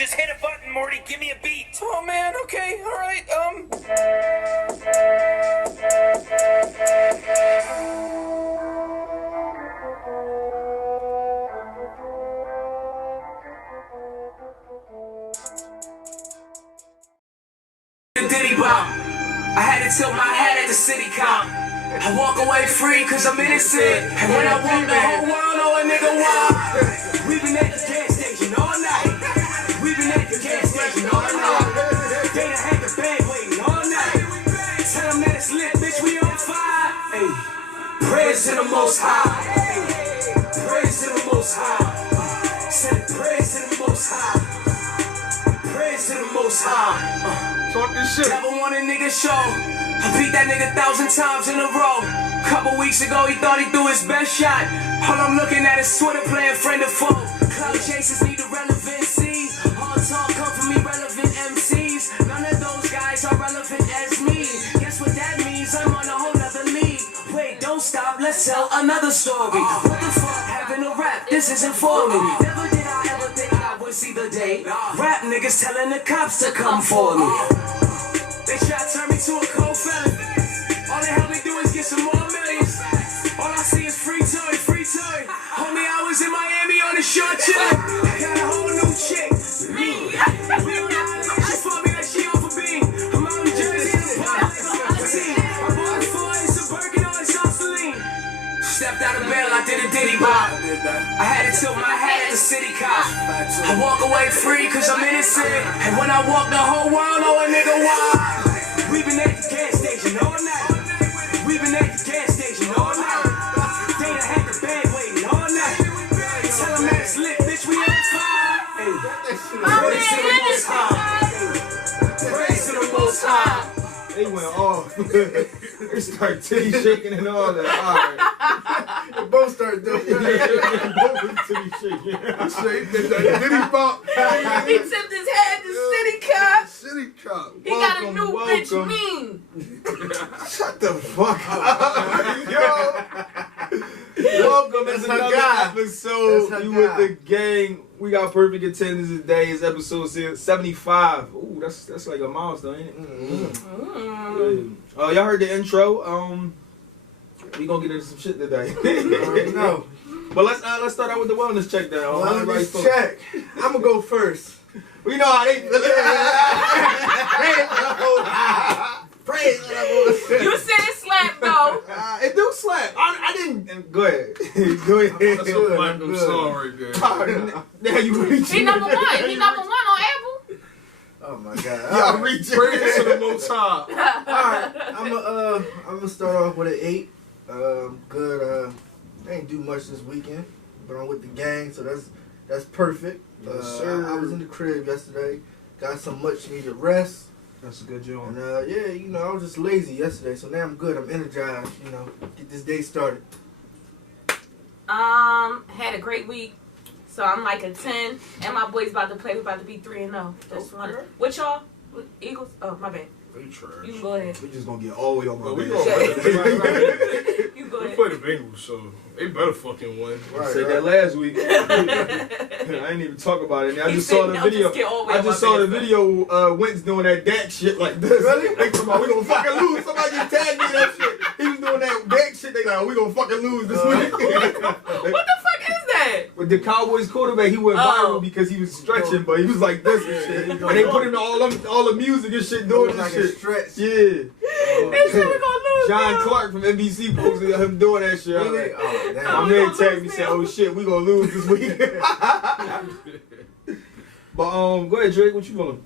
Just hit a button, Morty. Give me a beat. Oh man, okay, alright, Diddy bop. I had to tilt my hat at the city cop. I walk away free cause I'm innocent. And when I walk the whole world, oh a nigga wild. We been at the gas station all night. We been at the gas station all night. They done had the bag waiting all night. Tell them that it's lit, bitch, we on fire. Hey, praise to the Most High. Hey, praise to the Most High. Said praise to the Most High. Praise to the Most High. Talk this shit. Never want a nigga show. I beat that nigga 1,000 times in a row. Couple weeks ago, he thought he threw his best shot. All I'm looking at is Twitter playing friend or foe. Cloud chasers need a relevancy. Hard talk come from irrelevant MCs. None of those guys are relevant as me. Guess what that means? I'm on a whole nother league. Wait, don't stop, let's tell another story. What the fuck, having a rap? This isn't for me. Never did I ever think I would see the day. Rap niggas telling the cops to come for me. They try to turn me to a cold felon. All they help me do is get some more millions. All I see is free toy, free toy. Homie, I was in Miami on the short chillin'. Got a whole new chick. Me. She fought me like she off a beam. I'm out in Jersey in the park like a team. I bought it for her, it's a Birkin or it's Jocelyn. Stepped out of bail, I did a Diddy bop. I had to tilt my hat at the city cop. I walk away free cause I'm innocent. And when I walk the whole world, oh a nigga wild. We been at the gas station all night. We been at the gas station all night. They done had the bag waiting all night. Tell them that it's lit, bitch, we on fire. Hey, praise to the Most High. Praise to the Most High. They went off. They started titty shaking and all that. Alright. They both started doing it. Both titty shaking. Did he bump? He tipped his head to City Cop. City Cop. He got a new bitch mean. Shut the fuck up. Yo. Welcome to another guy. episode. That's her You guy. with the gang. We got perfect attendance today. It's episode 75. Ooh, that's like a milestone, ain't it? Yeah. Y'all heard the intro. We gonna get into some shit today. No. But let's start out with the wellness check then. Wellness check. I'm gonna go first. We know how they feel. Praise the You said it slapped though. It do slap. I didn't. Go ahead. Go ahead. That's a platinum song right there. Now you reaching. He number one. He number one on Apple. Oh my God. Y'all reaching. Praise to the Most High. Alright, I'm gonna start off with an 8. Good. I ain't do much this weekend, but I'm with the gang, so that's perfect. Yes, sir. I was in the crib yesterday, got some much needed rest, That's a good job. and yeah, I was just lazy yesterday, so now I'm good. I'm energized. Get this day started. Had a great week. So I'm like a 10, and my boys about to play. We about to be 3-0. That's fun. What y'all? Eagles? Oh, my bad. They trash. You can go ahead. We just gonna get all the way on my We bed. gonna You go we ahead. play the Bengals, so they better fucking win. I said that last week. I ain't even talk about it. I He just said, saw the "No, video. just get all the way I on just my saw the bed." video. Wentz doing that Dak shit like this. Really? They talking about we gonna fucking lose. Somebody just tagged me in that shit. He was doing that Dak shit. They like we gonna fucking lose this week. What the fuck is that? With the Cowboys quarterback, he went viral because he was stretching, but he was like this and shit. And they put him all the music and shit doing Like this a shit. stretch. Yeah. They said we gonna lose. John now. Clark from NBC posted him doing that shit. I'm like, Oh, my damn. we man gonna tagged lose me said, now. "Oh shit, we gonna lose this week." But go ahead, Drake. What you feeling?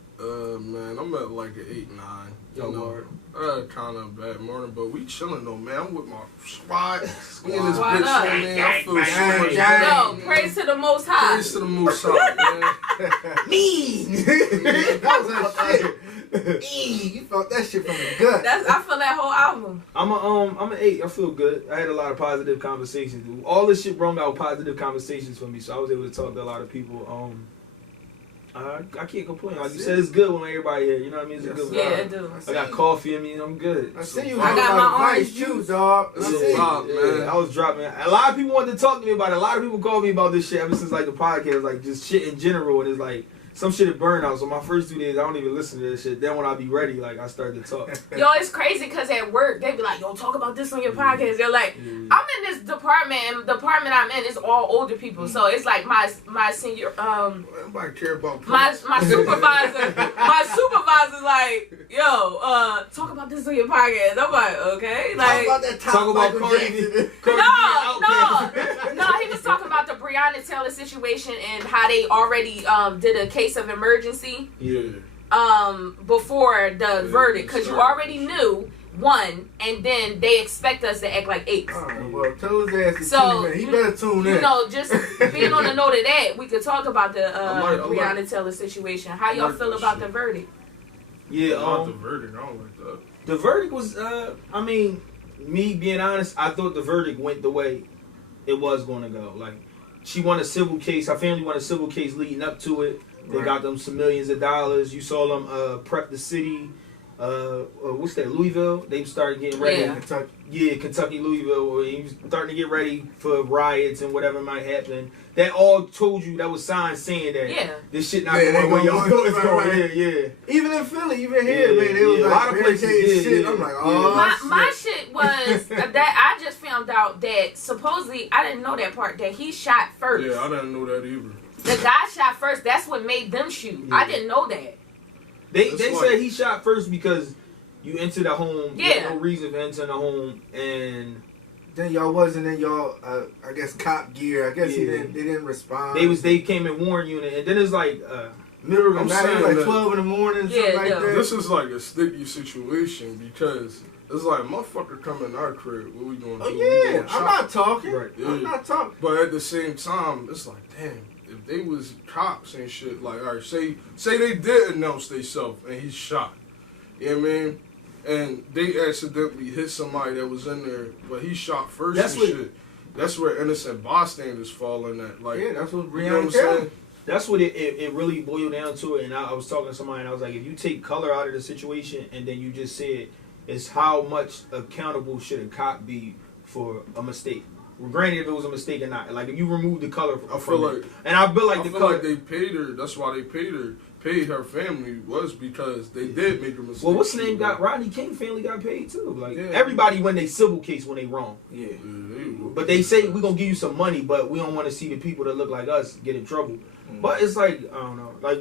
Man, I'm at like an 8-9. Yo, Lord. Kind of bad morning, but we chilling though, man. I'm with my squad. We in this Squad bitch, up. man. I feel so much gang. Yo, praise to the Most High. Praise to the Most High, man. Mean. That was that shit. Mean. You felt that shit from the gut. I feel that whole album. I'm an 8. I feel good. I had a lot of positive conversations. All this shit brought out positive conversations for me, so I was able to talk to a lot of people. I can't complain. Like you said, it's good when everybody here. You know what I mean? It's a good vibe. Yeah, I do. I got coffee in me and I'm good. I see you. I got my orange advice too, juice. dog. I It's see a you. vibe, man. I was dropping. A lot of people wanted to talk to me about it. A lot of people called me about this shit ever since like the podcast, like just shit in general. And it's like some shit had burned out. So my first 2 days, I don't even listen to this shit. Then when I be ready, like I start to talk. Yo, it's crazy because at work they be like, "Yo, talk about this on your podcast." They're like, "I'm in this department, and the department I'm in is all older people." So it's like my senior Nobody care about my supervisor's like, "Yo, talk about this on your podcast." I'm like, "Okay." Like, Talk about that top Talk about Michael Cardi Jackson. B. No, he was talking about the Breonna Taylor situation and how they already did a case of emergency before the verdict, because you already knew one, and then they expect us to act like apes. Alright, well, tell his ass to So, tune in. He better tune in. You know, just being on the note of that, we could talk about the like- Breonna Taylor situation. How y'all like feel that about shit. the verdict? Yeah, Not the verdict. I don't like that. the verdict was. I mean, me being honest, I thought the verdict went the way it was going to go. Like, she won a civil case. Her family won a civil case leading up to it. They got them some millions of dollars. You saw them prep the city. What's that? Louisville. They started getting ready. Yeah. Kentucky. Yeah, Kentucky, Louisville. Where he was starting to get ready for riots and whatever might happen. That all told you, that was signs saying that this shit not Yeah, going the way they y'all going- thought it's right, going. right. Yeah. Even in Philly, even here, Yeah, man, they was yeah, a like lot of places barricaded did, shit. yeah. I'm like, Yeah. oh, My shit was that I just found out that supposedly, I didn't know that part, that he shot first. Yeah, I didn't know that either. The guy shot first. That's what made them shoot. Yeah. I didn't know that. They It's they like- said he shot first because you entered the home. Yeah. There's no reason for entering the home, and Then y'all wasn't in y'all, I guess, cop gear. I guess Yeah. they didn't respond. they came and warned you, and then it's like middle of the I'm night, saying like that- 12 in the morning, Yeah, something like no. that. This is like a sticky situation because it's like motherfucker come in our crib. What we gonna do? Oh We yeah, gonna I'm chop. not talking. Right. I'm not talking. But at the same time, it's like, damn, if they was cops and shit, like, all right, say they did announce themselves and he shot. You know what I mean? And they accidentally hit somebody that was in there, but he shot first That's and what- shit. That's where innocent bystanders fall in that. Like, Yeah, that's what you know what Breonna I'm Taylor. saying? that's what it really boiled down to. And I was talking to somebody, and I was like, if you take color out of the situation, and then you just said, it's how much accountable should a cop be for a mistake? Well, granted, if it was a mistake or not. Like, if you remove the color I from feel it. like And I feel like I the feel color. like they paid her. That's why they paid her family was because they did make a mistake. Well, what's the name got Rodney King family got paid too. Like Yeah. everybody when they civil case when they wrong. Yeah. Yeah, But they say we're gonna give you some money, but we don't want to see the people that look like us get in trouble. But it's like I don't know. Like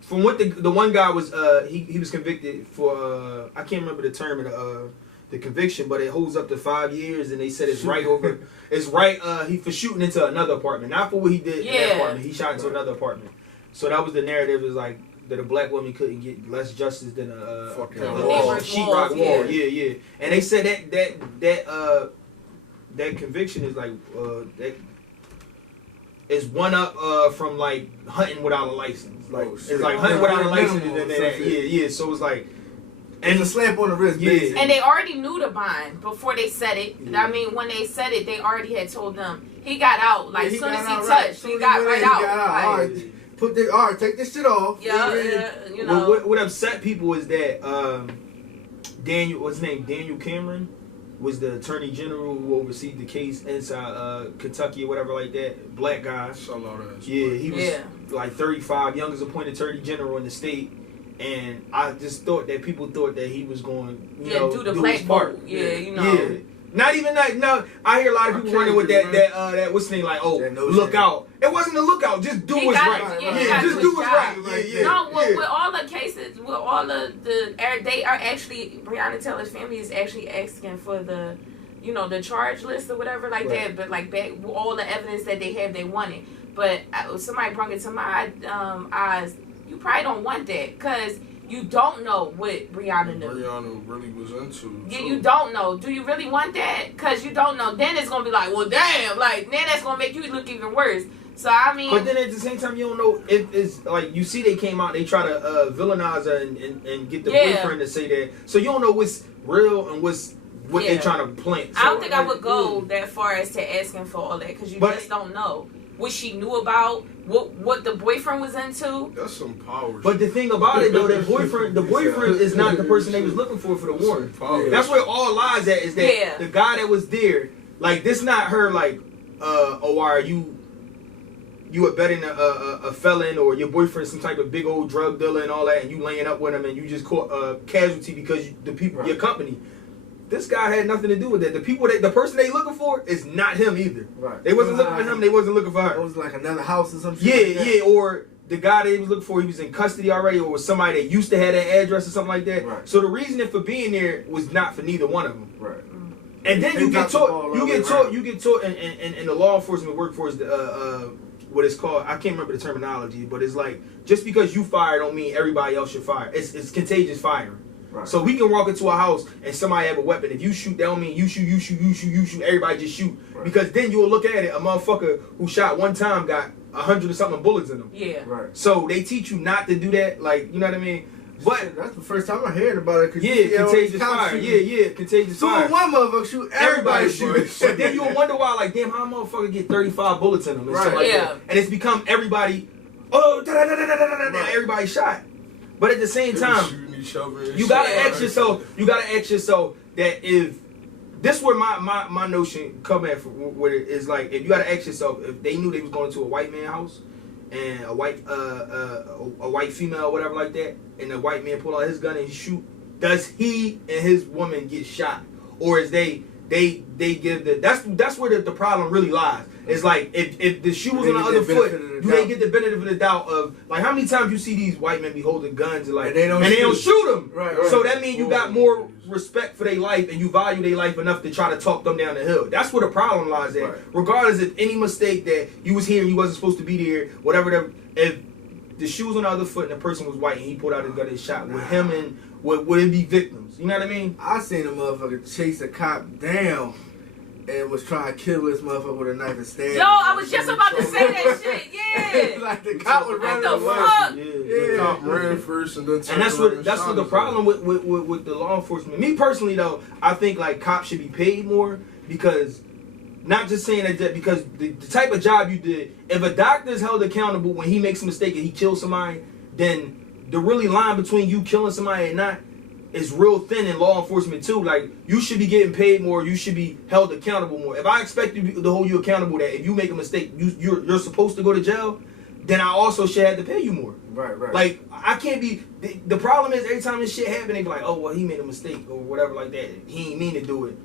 from what the one guy was he was convicted for I can't remember the term of the conviction, but it holds up to 5 years, and they said it's right over. It's right he for shooting into another apartment, not for what he did in that Yeah. apartment. He shot into another apartment. So that was the narrative. Is like that a black woman couldn't get less justice than a Fucking wall. sheetrock Yeah. wall. Yeah. And they said that conviction is like that is one up from like hunting without a license. Like Oh, shit. it's like hunting without a license. Minimum And or then something. yeah. So it's like And a slap on the wrist, Yeah. basically. And they already knew the bond before they said it. Yeah. I mean, when they said it, they already had told them. He got out. Like, Yeah, as soon as got he out touched, Soon he as got went right in, out. he got Like, All right, all right, take this shit off. yeah, you know. Well, what upset people is that Daniel, what's his name, Daniel Cameron, was the attorney general who oversees the case inside Kentucky or whatever like that. Black guy. Sell out ass. Yeah, he was Yeah. like 35, youngest appointed attorney general in the state. And I just thought that people thought that he was going, you know, do the his black part. vote. Yeah, you know. Yeah. Not even that. No, I hear a lot of I people can't running with even, that what's the name, like, oh, That no look shit. out. It wasn't a lookout. Just do He what's got right. it. Yeah, he gotta just do do his what's job. right. Yeah. No, well, yeah. with all the cases, with all they are actually, Breonna Taylor's family is actually asking for the, you know, the charge list or whatever like Right. that. But like back, all the evidence that they have, they want it. But somebody brought it to my eyes. You probably don't want that because you don't know what Breonna knew. Brianna really was into. Yeah, too. you don't know. Do you really want that? Because you don't know. Then it's going to be like, well, damn. Like, then that's going to make you look even worse. So, I mean. But then at the same time, you don't know if it's like you see they came out, they try to villainize her and get the Yeah. boyfriend to say that. So you don't know what's real and what Yeah. they trying to plant. I don't So, think I would like, go that far as to asking for all that because you But- just don't know what she knew about, what the boyfriend was into. That's some power. But the thing about it though, the boyfriend is not the person they was looking for the warrant. That's where all lies at is that Yeah. the guy that was there, like this not her like, oh why are you you abetting a felon or your boyfriend some type of big old drug dealer and all that, and you laying up with him and you just caught a casualty because the people your company. This guy had nothing to do with that. The person they looking for is not him either. Right. They wasn't looking for him. They wasn't looking for her. It was like another house or something. Yeah. Or the guy they was looking for, he was in custody already, or was somebody that used to have that address or something like that. Right. So the reasoning for being there was not for neither one of them. Right. And then you get taught, and the law enforcement workforce, what it's called, I can't remember the terminology, but it's like, just because you fire don't mean everybody else should fire. It's contagious firing. Right. So we can walk into a house and somebody have a weapon. If you shoot, that don't mean you shoot, everybody just shoot. Right. Because then you'll look at it, a motherfucker who shot one time got 100 or something bullets in him. Yeah. Right. So they teach you not to do that, like, you know what I mean? But that's the first time I heard about it. contagious fire. Contagious fire. One motherfucker shoot, everybody shoot. But then you'll wonder why, like, damn, how a motherfucker get 35 bullets in them and shit like that. And it's become everybody, everybody shot. But at the same time, you gotta ask yourself that if this where my notion come at where it is like, if you gotta ask yourself, if they knew they was going to a white man house and a white female or whatever like that, and the white man pull out his gun and he shoot, does he and his woman get shot, or is they give the that's where the problem really lies. It's like if the shoe was on the other foot, you ain't get the benefit of the doubt of, like, how many times you see these white men be holding guns and like and they don't shoot them. Right. So that means you got more respect for their life and you value their life enough to try to talk them down the hill. That's where the problem lies at. Right. Regardless of any mistake that you was here and you wasn't supposed to be there, whatever. If the shoe was on the other foot and the person was white and he pulled out his gun and shot with him, and would it be victims? You know what I mean? I seen a motherfucker chase a cop down and was trying to kill this motherfucker with a knife and stab. Yo, I was just about to say that shit. Yeah. Like the cop was running away. The cop ran first and then and that's what the problem with the law enforcement. Me personally though, I think like cops should be paid more, because not just saying that because the type of job you did. If a doctor is held accountable when he makes a mistake and he kills somebody, then the really line between you killing somebody and not is real thin in law enforcement too. Like, you should be getting paid more. You should be held accountable more. If I expect you to hold you accountable that if you make a mistake, you're supposed to go to jail, then I also should have to pay you more. Right. Like, I can't be. The problem is every time this shit happen, they be like, oh well, he made a mistake or whatever like that. He ain't mean to do it.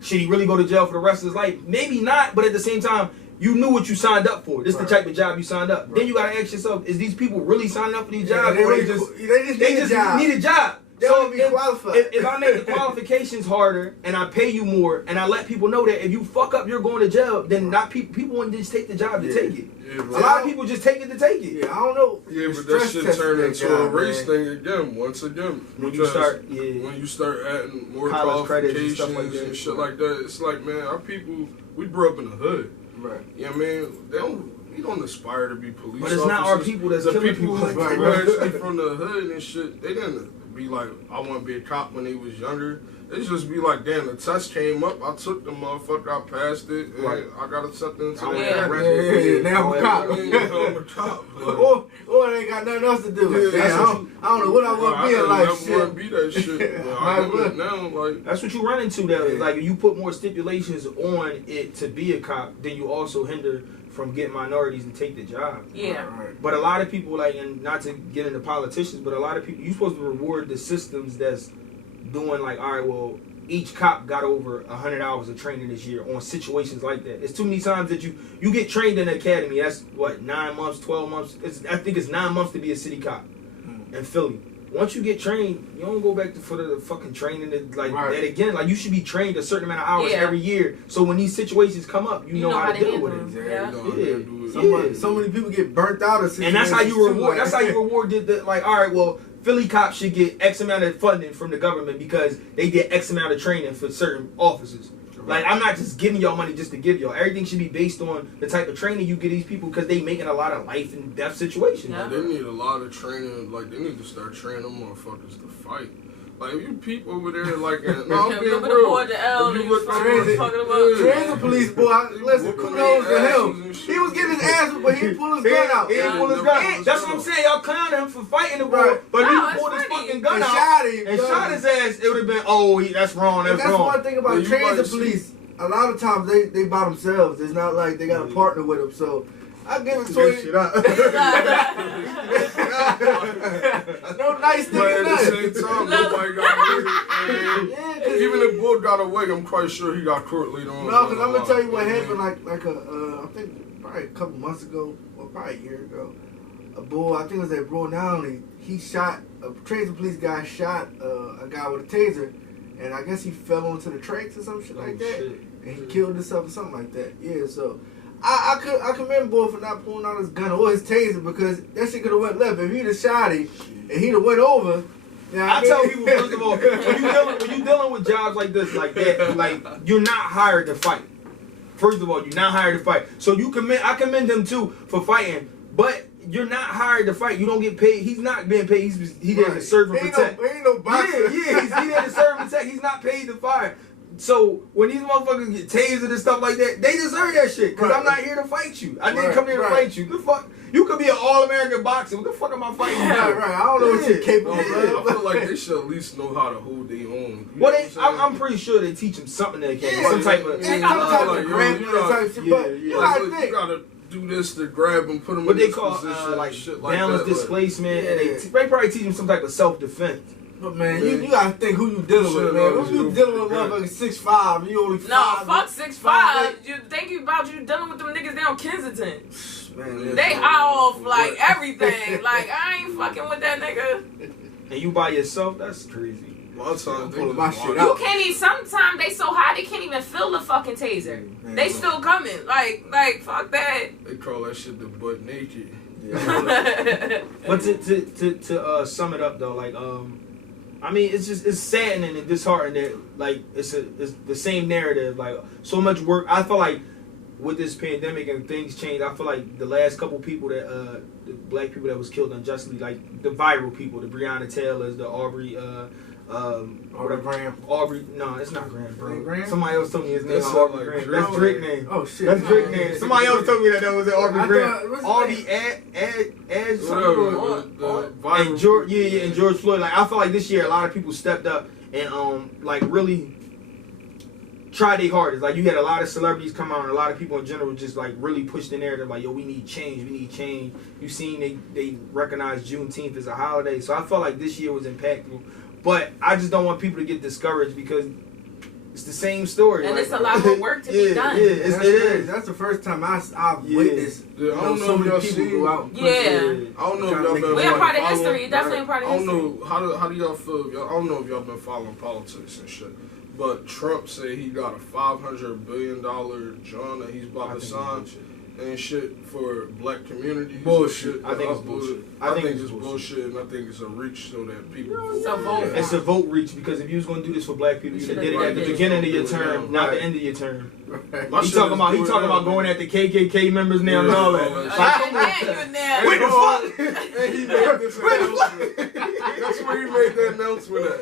Should he really go to jail for the rest of his life? Maybe not. But at the same time, you knew what you signed up for. This is the type of job you signed up. Then you gotta ask yourself: is these people really signing up for these jobs, or they just need a job? They don't be qualified. If I make the qualifications harder and I pay you more and I let people know that if you fuck up, you're going to jail, then not people wouldn't just take the job to take it. Yeah, a lot of people just take it to take it. Yeah, I don't know. Yeah, but that shit turned into a race thing again. Once again, when you start adding more college qualifications credits and shit like that, it's like, man, our people, we grew up in the hood. Right. You know what I mean? We don't aspire to be police officers. But it's not our people that's killing people. The people who actually from the hood and shit, they didn't be like, I want to be a cop when they was younger. It just be like, damn, the test came up, I took the motherfucker, I passed it, and I got accepted into the now I'm a cop. I'm a cop. Or they ain't got nothing else to do. Yeah, I don't know what I want to be in life. I want to be that shit. I want now, like, that's what you run into though. Yeah. Like, if you put more stipulations on it to be a cop, then you also hinder from getting minorities to take the job. Yeah. Right. But a lot of people, like, and not to get into politicians, but a lot of people, you're supposed to reward the systems that's doing, like, all right, well, each cop got over 100 hours of training this year on situations like that. It's too many times that you get trained in an academy. That's what, 9 months, 12 months. I think it's 9 months to be a city cop in Philly. Once you get trained, you don't go back for the fucking training that again. Like, you should be trained a certain amount of hours every year. So when these situations come up, you know how to deal with it. So many people get burnt out of situations. And that's how you reward. That's how you reward the like. All right, well, Philly cops should get X amount of funding from the government because they did X amount of training for certain officers. Like, I'm not just giving y'all money just to give y'all. Everything should be based on the type of training you give these people because they making a lot of life and death situations. Yeah. They need a lot of training. Like, they need to start training them motherfuckers to fight. Like, if you people over there, like, no, I'm being real. If you look transit police boy, listen, kudos to him. He was getting his ass, but he pulled his gun out. He didn't pull his gun out. That's what I'm saying. Y'all clowned him for fighting the boy, but he pulled his fucking gun out and shot his ass. It would have been, that's wrong. That's wrong. That's one thing about transit police. A lot of times they by themselves. It's not like they got a partner with them. So I give it That 20. shit out. No nice thing But or at the nothing. same time, nobody got away. Yeah, 'cause Even if Bull got away, I'm quite sure he got court later on. no, because I'm gonna tell you what happened. Like I think probably a couple months ago, or probably a year ago. A bull, I think it was at Broad Downey. He shot a transit police guy shot a guy with a taser, and I guess he fell onto the tracks or some shit like that, and he killed himself or something like that. Yeah, so I commend Bull for not pulling out his gun or his taser because that shit could have went left. If he'd have shot him and he'd have went over. I tell people first of all, when you dealing with jobs like this, like that, like you're not hired to fight. First of all, you're not hired to fight. So I commend him too for fighting, but you're not hired to fight. You don't get paid. He's not being paid. He there to serve and protect. Ain't no boxer. Yeah, he's there to serve and protect. He's not paid to fight. So when these motherfuckers get tasered and stuff like that, they deserve that shit. Cause I'm not here to fight you. I didn't come here to fight you. The fuck. You could be an all-American boxer. What the fuck am I fighting you? Right. I don't know what you're capable I of. feel like they should at least know how to hold their own. You Well, know what I'm I'm pretty sure they teach them something that can Yeah, some type of. some Yeah, type like, of yo, grabbing you or gotta- type shit. yeah, But yeah. you Like, gotta you think. gotta do this to grab them, put them What in they this call position, like shit like balance that. displacement, Yeah. and they probably teach them some type of self-defense. But man, you gotta think who you dealing with, Shit, man. no, If you it's dealing with good. motherfucking 6'5", you only 5. No, fuck 6'5". You think you about you dealing with them niggas down Kensington? Man, They off like everything. Like I ain't fucking with that nigga. And you by yourself, that's crazy. A lot of times they Pulling just my watch shit it. out. You can't even. Sometimes they so high they can't even feel the fucking taser. Man, They still coming. Like fuck that. They call that shit the butt naked. But to sum it up though, like I mean, it's saddening and disheartening that like it's the same narrative, like so much work. I feel like with this pandemic and things change, I feel like the last couple people that the black people that was killed unjustly, like the viral people, the Breonna Taylors, the Aubrey Graham. Aubrey, no, it's not Graham, bro. Graham? Somebody else told me his name. That's was not Aubrey like Graham. Drake. That's Drake name. Oh shit. That's Drake name. Somebody else told me that was Aubrey I Graham. thought- what's his Aubrey name? Whatever. The viral and George, people. and George Floyd. Like I feel like this year, a lot of people stepped up and like really tried their hardest. Like you had a lot of celebrities come out, and a lot of people in general just like really pushed the narrative. Like yo, we need change. We need change. You seen they recognize Juneteenth as a holiday, so I felt like this year was impactful. But I just don't want people to get discouraged because it's the same story. And like, it's a lot more work to be done. Yeah, it is. That's the first time I've Yeah. witnessed Yeah, I don't know so if many y'all people seen. go out. And push Yeah. it. I don't know if y'all been. We We a part of following- history. Definitely a part of I don't history. know how do y'all feel. I don't know if y'all been following politics and shit, but Trump said he got a $500 billion John that he's about to sign and shit for black communities. Bullshit. I think it's bullshit. I think it's bullshit, and I think it's a reach so that people. It's a vote. It's a vote reach because if you was gonna do this for black people, you should have did it at the beginning of your term, not the end of your term. My He shit talking is about doing going at the KKK members now and all that. Yeah. Like, Like, man, you there. Where the fuck? And he made this announcement. That's where he made that announcement at.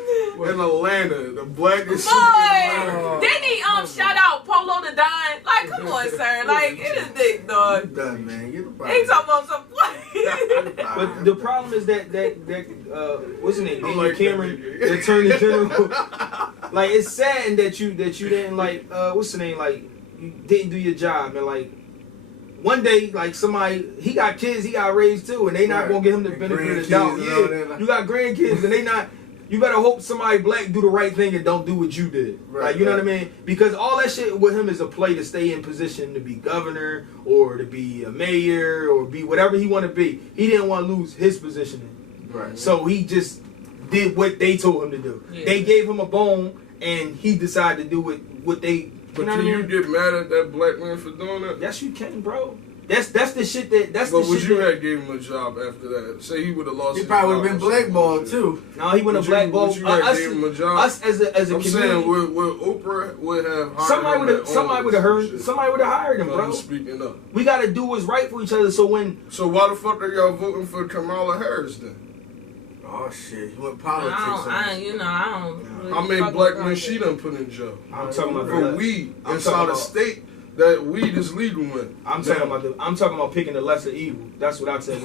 In Atlanta, the blackest city in Atlanta. Boy, didn't he shout out Polo the Don? Like, come on, sir. Like, it is dick, dog. Done, man. Get the He talking about some But the problem is that what's his name? I Daniel like that Cameron, nigga. the Attorney General. Like it's sad that you didn't like what's the name, like you didn't do your job, and like one day like somebody he got kids he got raised too, and they not Right. gonna give him the And benefit of the grandkids doubt. and all Yeah, that, like- you got grandkids and they not. You better hope somebody black do the right thing and don't do what you did. Right, Like, you know right. what I mean? Because all that shit with him is a play to stay in position to be governor or to be a mayor or be whatever he want to be. He didn't want to lose his positioning. Right. So he just did what they told him to do. Yeah. They gave him a bone and he decided to do what they... But you know can what I you mean? get mad at that black man for doing that? Yes, you can, bro. That's the shit that... That's But the would shit you that... have gave him a job after that? Say he would have lost He his probably job would have been or some blackballed bullshit. too. No, he wouldn't have blackballed. Would you have Us, gave him a job? us as a I'm community... saying, would Oprah would have hired Somebody him would have. at Somebody Oprah would have or heard. some shit. Somebody would have hired him, But bro. I'm speaking up. We gotta do what's right for each other. So when So why the fuck are y'all voting for Kamala Harris then? Oh shit, you went I politics. don't, on I, this. you know, I don't. Really How many fuck black with men her. she done put in jail? I'm talking about For that. weed I'm inside talking the about- state that weed is legal in. I'm talking about picking the lesser evil. That's what I said.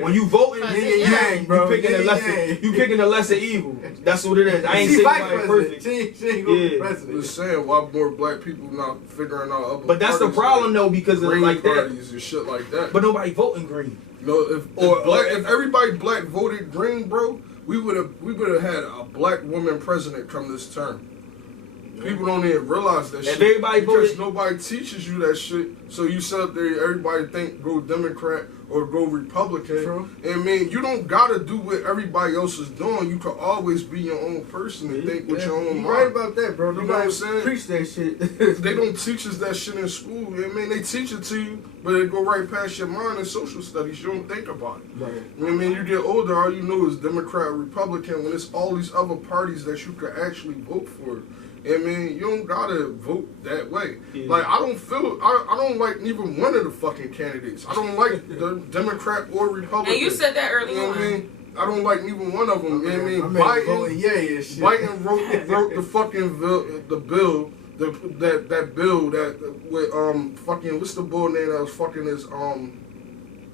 When you voting, Yang, bro. you picking the lesser. Yang. You picking the lesser evil. That's what it is. I ain't She saying vice nobody president. perfect. She ain't gonna be Yeah. I'm president. just saying, why more black people not figuring out other But that's the parties problem though, because of green like that. parties and shit like that. But nobody voting green. If everybody black voted green, bro, we would have had a black woman president come this term. People don't even realize that If shit everybody because voted- nobody teaches you that shit. So you sit up there, everybody think go Democrat or go Republican. True. And man, you don't gotta do what everybody else is doing. You can always be your own person and think with your own You mind. right about that, bro. You know what Nobody I'm saying? preach that shit. They don't teach us that shit in school. You know what I mean? They teach it to you, but it go right past your mind in social studies. You don't think about it. Right. You know what I mean? You get older, all you know is Democrat or Republican when it's all these other parties that you could actually vote for. You know what I mean? You don't gotta vote that way. Yeah. Like, I don't like neither one of the fucking candidates. I don't like the Democrat or Republican. And you said that early You know what I on. mean? I don't like neither one of them. You know what I mean? I'm voting yay and shit. Biden wrote the fucking bill, that bill that with fucking what's the bull name that was fucking his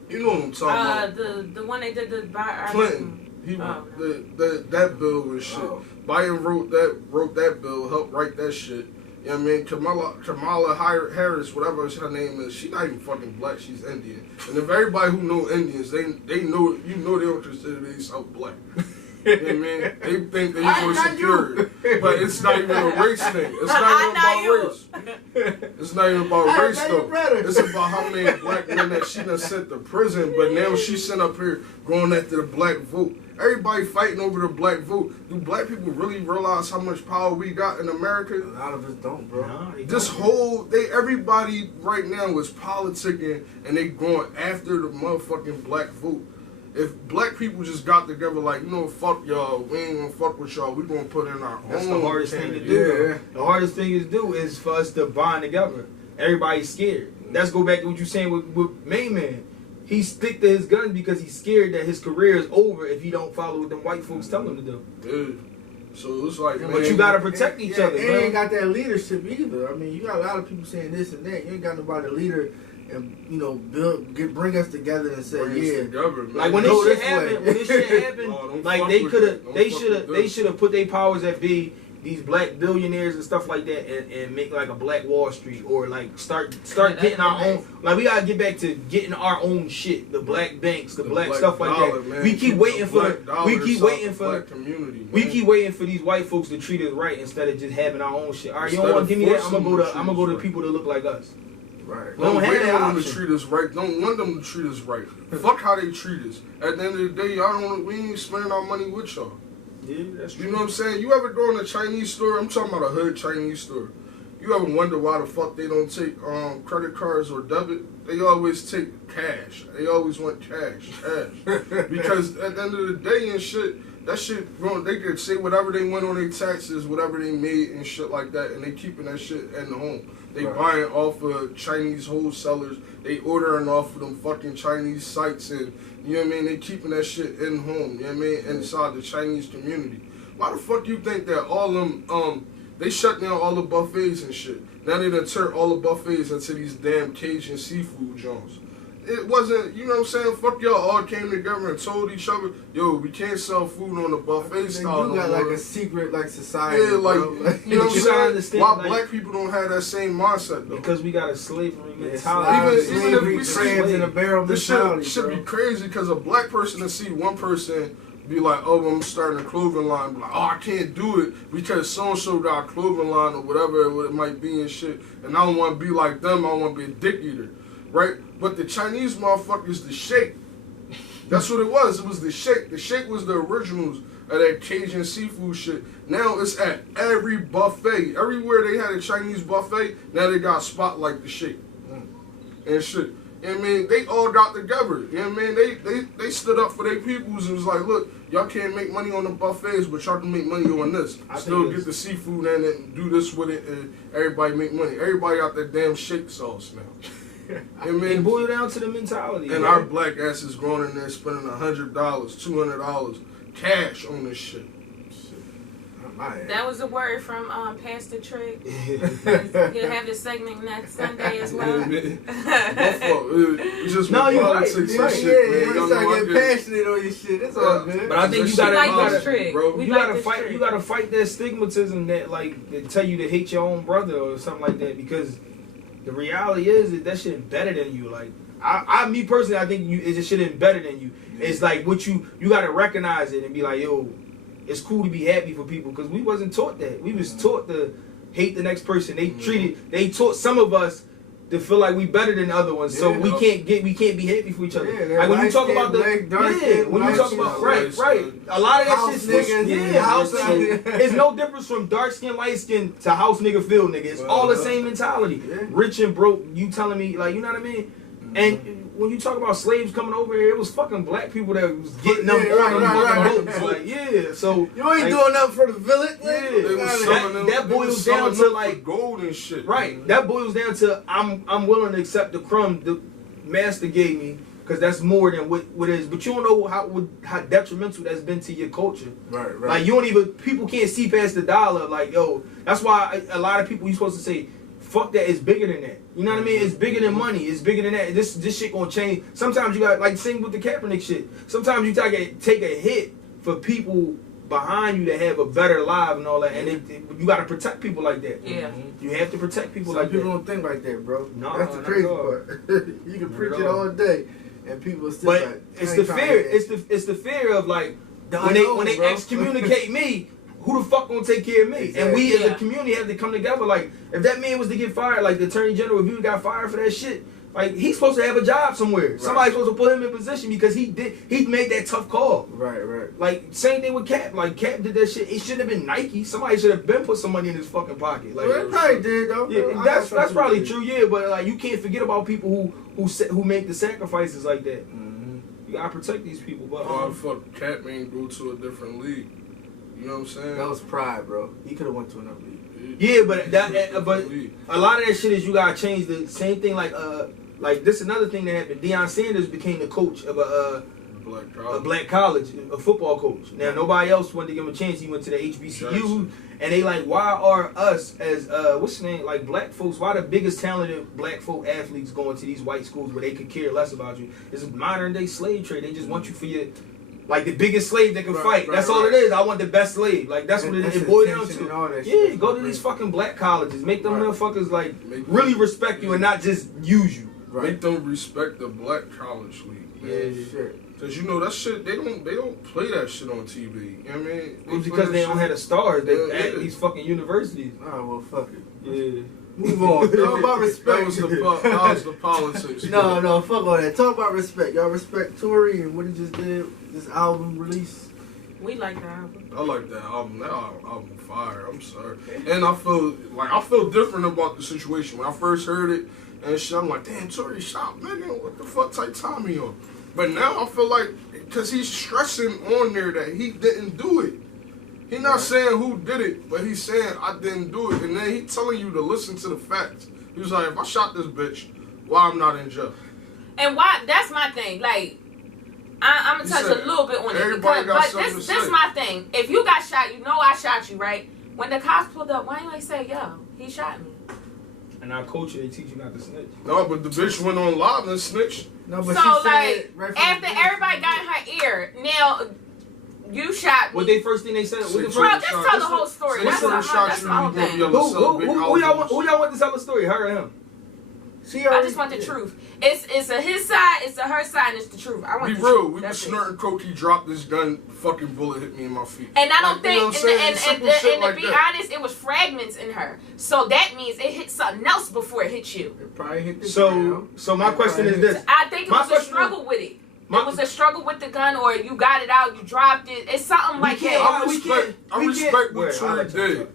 you know what I'm talking about? The one they did the Clinton. He Oh. that bill and shit. Oh. Biden wrote that bill, helped write that shit. You know what I mean? Kamala Harris, whatever her name is, she not even fucking black, she's Indian. And if everybody who know Indians, they know, you know, they don't consider themselves black. You know what I mean? They think they I'm were not superior. But it's not even a race thing. It's not even about race. It's not even about I race know though. you better. It's about how many black men that she done sent to prison, but now she sent up here going after the black vote. Everybody fighting over the black vote. Do black people really realize how much power we got in America? A lot of us don't, bro. Nah, they This don't. everybody right now is politicking and they going after the motherfucking black vote. If black people just got together like, you know, fuck y'all, we ain't gonna fuck with y'all, we gonna put in our That's own the hardest thing to candidate. do. Yeah. The hardest thing to do is for us to bond together. Everybody's scared. Let's go back to what you're saying with Main Man. He stick to his guns because he's scared that his career is over if he don't follow what them white folks tell him to do. Dude. So it's like, Yeah, man, But you gotta protect each other, And you man. ain't got that leadership either. I mean, you got a lot of people saying this and that. You ain't got nobody to leader and, you know, bring us together and say, bring us yeah. together, man. Like when Go this shit this happened, way. when this shit happened, Oh, don't like fuck they with could it. have, Don't they fuck should have, with they this. should have put their powers at be these black billionaires and stuff like that, and make like a Black Wall Street, or like start getting our own. Like we gotta get back to getting our own shit, the black banks, the black stuff like dollar, that. man. We keep waiting for, Black dollar we keep to waiting solve the for. black community. We man. keep waiting for these white folks to treat us right instead of just having our own shit. All right, you don't Instead want to of give me that? I'm forcing gonna go them to to I'm gonna go to treat us people that look like us. Right. We don't have wait that on them to option. treat us right. Don't want them to treat us right. Fuck how they treat us. At the end of the day, y'all don't. We ain't spending our money with y'all. Yeah, that's You know what I'm saying? You ever go in a Chinese store? I'm talking about a hood Chinese store. You ever wonder why the fuck they don't take credit cards or debit? They always take cash. They always want cash. Because at the end of the day and shit, that shit, bro, they could say whatever they want on their taxes, whatever they made and shit like that, and they keeping that shit in the home. They Right. buying off of Chinese wholesalers. They ordering off of them fucking Chinese sites, and you know what I mean? They keeping that shit in home. You know what I mean? Inside the Chinese community. Why the fuck you think that all them they shut down all the buffets and shit? Now they done turned all the buffets into these damn Cajun seafood joints. It wasn't, you know what I'm saying? Fuck y'all all came together and told each other, yo, we can't sell food on the buffet They do style no got more. like a secret like society. Yeah, like, bro. you know what But I'm you gotta saying? understand, Why like- black people don't have that same mindset though? because we got a slavery Yeah, mentality. slavery, Even if we crabs in a barrel This mentality, shit should bro. be crazy because a black person to see one person be like, oh, I'm starting a clothing line, be like, oh, I can't do it because so-and-so got a clothing line or whatever it might be and shit, and I don't want to be like them, I want to be a dick eater, right? But the Chinese motherfuckers, the shake, that's what it was the shake. The shake was the originals of that Cajun seafood shit. Now it's at every buffet. Everywhere they had a Chinese buffet, now they got a spot like the shake. And shit. You know what I mean? They all got together. You know what I mean? They stood up for their peoples and was like, look, y'all can't make money on the buffets, but y'all can make money on this. I Still think get the seafood in it and do this with it, and everybody make money. Everybody got that damn shake sauce now. You know what I It mean? boiled down to the mentality. And man. our black asses going in there spending $100, $200 cash on this shit. Not my ass. That was a word from Pastor Trick. He'll have his segment next Sunday as well. It's just No, with you're right. politics You're and right. shit, Yeah, man. you Y'all know start I getting get- passionate on your shit. It's all good. But I think you We gotta, like you this gotta, trick. bro. We you like gotta this fight. trick. You gotta fight that stigmatism that like they tell you to hate your own brother or something like that. Because the reality is that shit is better than you. Like me personally, I think this shit is better than you. It's like what you gotta recognize it and be like, yo, it's cool to be happy for people because we wasn't taught that. We was taught to hate the next person. They taught some of us to feel like we better than the other ones, so Yeah. we can't be happy for each other. Yeah, like when you talk light about the skin, black, dark when skin, you light talk skin, about light right, skin. a lot of that House shit's switched. niggas, Yeah, house yeah. niggas. It's no difference from dark skin, light skin to house nigga, field nigga. It's all the same mentality. Yeah. Rich and broke. You telling me like you know what I mean? And when you talk about slaves coming over here, it was fucking black people that was getting them Yeah, on right, them right, fucking right. boats. Like yeah, so You ain't like, doing nothing for the village. Yeah. They was That- selling them- that they boils was down selling to, them for like- gold and shit. right. man. That boils down to I'm willing to accept the crumb the master gave me because that's more than what it is. But you don't know how detrimental that's been to your culture. Right. Like you don't even people can't see past the dollar. Like yo, that's why a lot of people you supposed to say, fuck that. It's bigger than that. You know what I mean? It's bigger than money. It's bigger than that. This shit gonna change. Sometimes you got like same with the Kaepernick shit. Sometimes you take a hit for people behind you that have a better life and all that, and you got to protect people like that. Yeah. You have to protect people Some like people that. don't think like that, bro. No, That's the not crazy at all. part. You can Not preach at it all. all day, and people still But like, it's I the ain't trying to fear. hear that. It's the fear of like I when know, they bro. excommunicate me. Who the fuck gonna take care of me? And we as Yeah. a community have to come together. Like if that man was to get fired, like the attorney general, if he got fired for that shit, like he's supposed to have a job somewhere. Right. Somebody's supposed to put him in position because he made that tough call. Right. Like same thing with Cap. Like Cap did that shit. It should have been Nike. Somebody should have been put some money in his fucking pocket. Like Well, they probably did though. yeah, that's probably true. Yeah, but like you can't forget about people who make the sacrifices like that. You gotta protect these people. But Why the fuck Catman go to a different league? You know what I'm saying? That was pride, bro. He could have went to another league. yeah, but but Different league. a lot of that shit is you gotta change the same thing. Like this another thing that happened. Deion Sanders became the coach of a black college, a football coach. Now nobody else wanted to give him a chance. He went to the HBCU, Gotcha. and they like, why are us as what's the name, like black folks? Why the biggest talented black folk athletes going to these white schools where they could care less about you? It's a modern day slave trade. They just want you for your. Like the biggest slave that can Right, fight. right, That's all right. it is. I want the best slave. Like that's what That's it boils down attention and to. all that Yeah, shit. go to these fucking black colleges. Make them Right. motherfuckers like Make really them- respect you and not just use you. Right. Make them respect the black college league, man. Yeah, shit. Cause you know that shit, they don't play that shit on TV. You know what I mean? It was play because that they don't shit- have the stars. They Yeah, at yeah. these fucking universities. Oh well, fuck it. Yeah. Move on. Talk about respect. That was the politics. No, fuck all that. Talk about respect. Y'all respect Tory and what he just did. This album release. We like the album. I like that album. That album fire. I'm sorry. And I feel different about the situation. When I first heard it and shit, I'm like, damn, Tory shot, nigga. What the fuck type time he on? But now I feel like, because he's stressing on there that he didn't do it. He not saying who did it, but he's saying I didn't do it. And then he telling you to listen to the facts. He was like, if I shot this bitch, why I'm not in jail? And why? That's my thing. Like, I'm gonna You touch said a little bit on it. everybody Because, got but something this to say. is my thing. If you got shot, you know I shot you, right? When the cops pulled up, why you ain't say, yo, he shot me? And our culture, they teach you not to snitch. No, but the bitch went on live and snitched. No, but So, she said like, right from after the beginning- everybody got in her ear, now you shot me. What they first thing they said? What the Bro, Bro, first, just tell the whole story. That's Listen, what shot that's you the whole when you thing. broke your- who y'all want to tell the story? Her or him? She I already, just want the truth. It's a his side, it's a her side, and it's the truth. I want Be the real, truth. we was That's it. snorting coke, he dropped this gun, fucking bullet hit me in my feet. And I don't Like, you know think, what I'm saying? and Simple shit to like be that. honest, it was fragments in her. So that means it hit something else before it hit you. It probably hit the So ground. my question is this. I think it My was a question struggle with it. my- It was a struggle with the gun, or you got it out, you dropped it. It's something like can't- that. I we respect, can't- I we respect can't- what Wait, Tory I'll let you did. talk.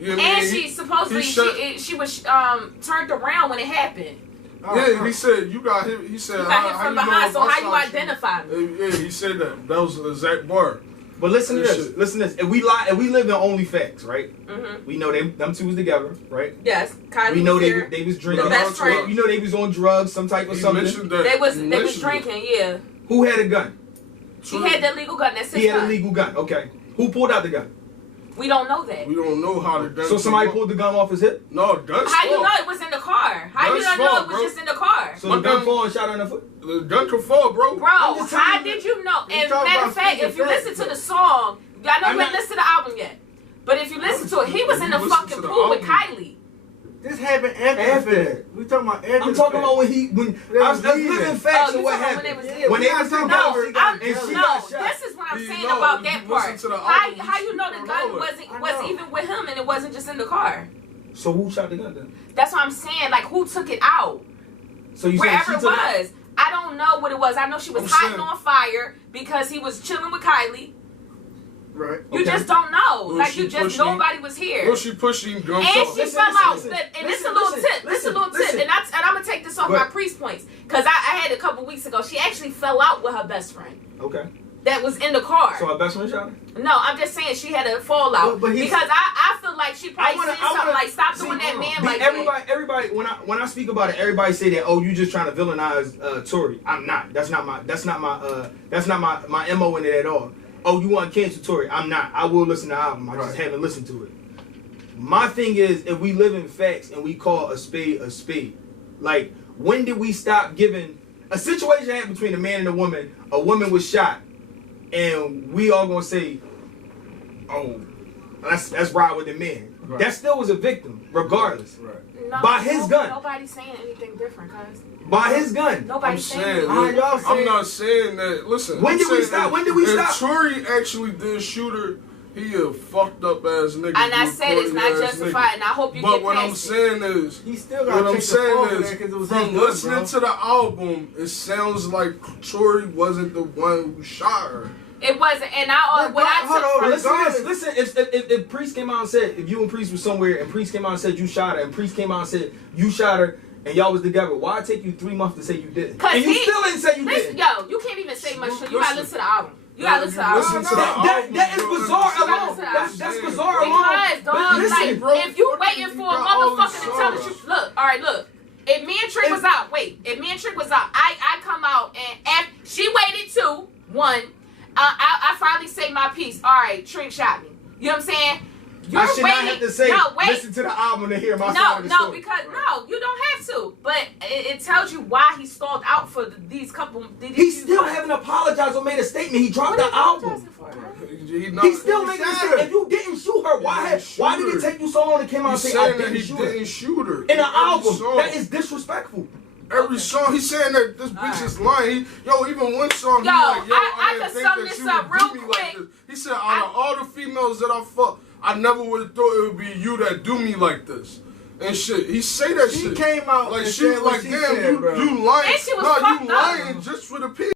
You know what I And mean? she supposedly he shut- she was turned around when it happened. Yeah, he said you got hit. He said You got hit how from you know behind. if So I how you shot identify me? Yeah, he said that. That was the exact bar. But listen to This this. shit. Listen to this. If we live in only facts, right? Mm-hmm. We know them two was together, right? Yes, Kylie We know was they there. was drinking. The best friend. We know they was on drugs, some type of He something. mentioned that. They was He they was mentioned drinking. Yeah, Who had a gun? he had the legal gun. That's his He had a gun. legal gun. Okay. Who pulled out the gun? We don't know that. We don't know how the gun. So somebody came pulled the gun off his hip? up. No, guns. How you know it was in the car? How you Guns don't know fall, it was bro. just in the car? So the But gun then- fall and shot her in the foot? The gun could fall, bro. Bro, just how telling you- did you know? We And talking matter about of fact, speaking if you facts, listen to though. the song, I know I'm you ain't not- listened to the album yet. But if you listen to it, he was in the You listen fucking to the pool with album. Kylie. This happened after After the that. fact. We talking about after I'm the talking fact. about when They I was was leaving. living facts Oh, of what you talking happened. when they was Yeah, When we they not was talking in about No, she Dallas I'm, and she no, got shot. this is what I'm You saying know, about you that listen part. to the How album, you know the you gun know it. I was know. even with him and it wasn't just in the car? So who shot the gun then? That's what I'm saying. Like, who took it out? So you saying Wherever she it took was. I don't know what it was. I know she was I'm hot saying- and on fire because he was chilling with Kylie. Right. You Okay. just don't know. Well, Like, she you just, pushing- nobody was here. Well, she pushing guns And off. she Listen, fell listen, out. listen. And this is a Listen, little listen, tip. This is a listen, little tip. listen. And I'm going to take this off But- my priest points. Because I had a couple weeks ago. She actually fell out with her best friend Okay. that was in the car. So her best friend shot her? No, I'm just saying she had a fallout. But he's- because I feel like she probably said something wanna- like, stop see, doing that man be- like everybody when I speak about it, everybody say that, oh, you just trying to villainize Tory. I'm not. That's not my MO in it at all. Oh, you want to cancel Tory? I'm not. I will listen to the album. I just Right. haven't listened to it. My thing is, if we live in facts and we call a spade, like, when did we stop giving a situation happened between a man and a woman was shot, and we all gonna say, oh, let's ride with the man. Right. That still was a victim, regardless. Right. No, By his gun. Nobody's saying anything different, cuz. By his gun. I'm Nobody's saying saying, anything. Alright, y'all I'm saying- not saying that. Listen, When I'm did we saying stop? that When did we if stop? Tory actually did shoot her, he a fucked up ass nigga. And I He a said it's not corny ass justified, nigga. and I hope you But get what I'm past it. saying is, He still got what to I'm take the fall saying for that is, because it was from his gun, listening bro. to the album, it sounds like Tory wasn't the one who shot her. It wasn't, and what I Hold took on, from Listen, regardless- listen. If Priest came out and said, if you and Priest was somewhere, and Priest came out and said you shot her, and Priest came out and said you shot her, and y'all was together, why it take you 3 months to say you didn't? 'Cause And you he- still didn't say you listen, didn't. yo, you can't even say much. So you gotta listen to the album. You gotta listen to the Listen album. to the album, That is bro. bizarre You gotta alone. listen to the album. That's bizarre alone. Because, But dog, listen, like, bro, if you fuck waiting you, for a you got all these motherfucker to tell you, songs. look, all right, look. If me and Trick was out, if me and Trick was out, I come out and she waited too. One, I finally say my piece. All right, Trick shot me. You know what I'm saying? You're I should waiting. not have to say, no, wait. listen to the album to hear my side No, of the no, story. because no, you don't have to. But it tells you why he stalled out for these couple. He still haven't apologized or made a statement. He dropped the album. He still making a statement. If you didn't shoot her, why did it take you so long to come out and He's say I saying that didn't he shoot her? didn't shoot her. In an Every album, song. that is disrespectful. Every song, he's saying that this bitch is lying. Even one song, Yo, he like, yo, I didn't can think sum that this you up would real do me quick. like this. He said, out of all the females that I fuck, I never would have thought it would be you that do me like this. And shit, he say that She shit. came out Like and she said what like, she damn, said, bro. you lying. And she was no, fucked you up. lying just for the people.